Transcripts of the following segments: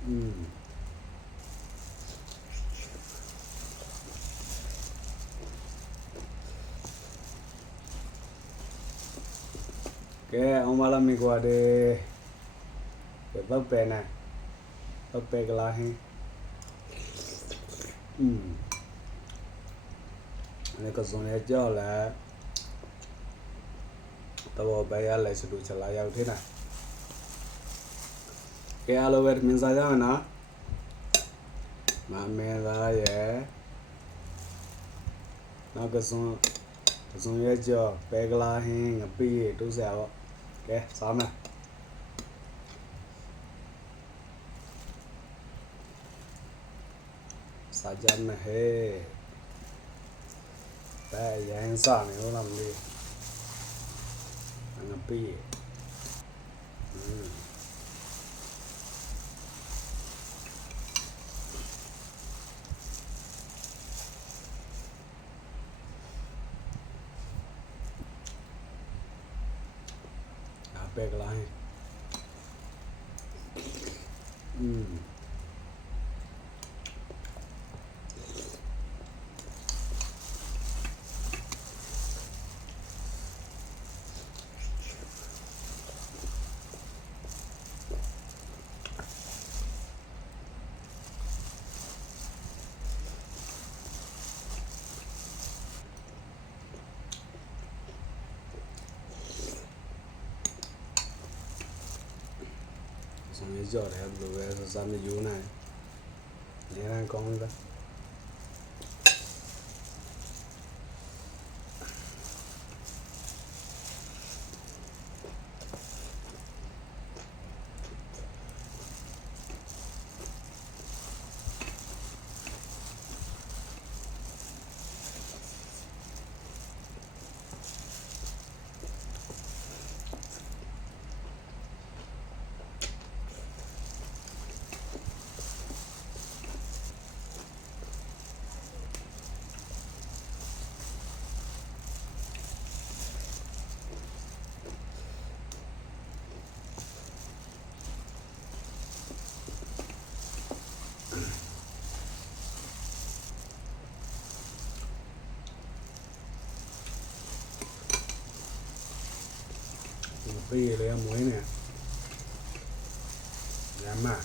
cái ông malam mi qua đây để bắt bè nè bắt bè cái lá hay này có dùng để cho là tao bây giờ lại sử dụng trở lại thế này cái aloe vera mình ra ra nè mà mình ra vậy nó có dùng để cho bè cái lá hay ngập bì đủ sao cái sao nè sajan nè he đây giờ anh sao này nó làm đi ngập bì bè cái lá hay xong giờ để rồi dám cái vụ này để ăn con đó bì lấy muối nè làm mà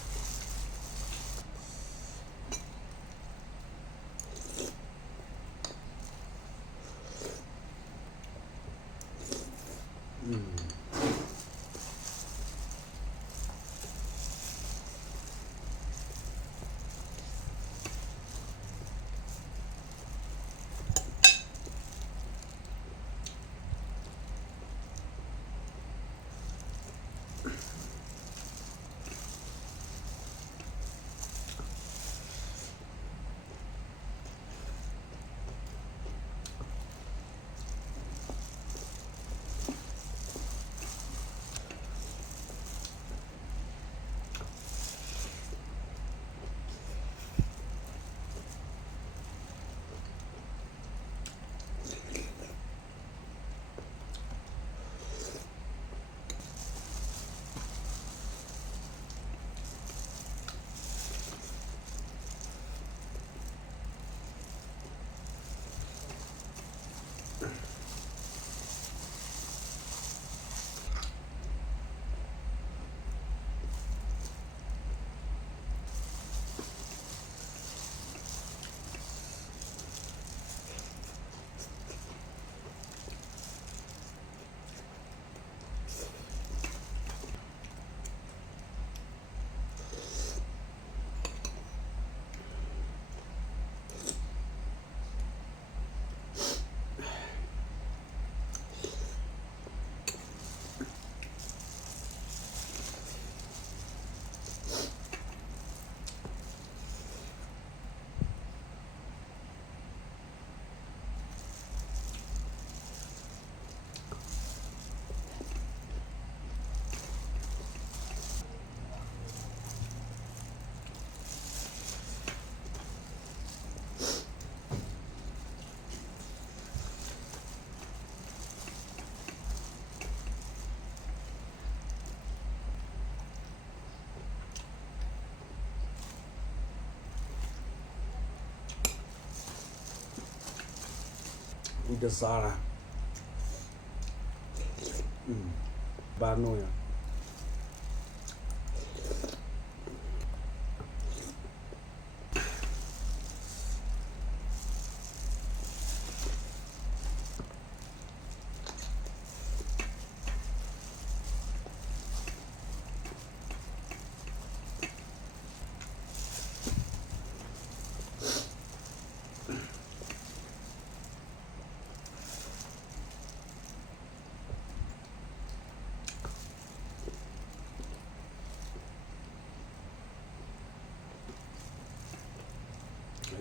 que Sara. Banoia.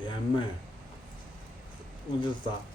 Yeah, man. Onde está?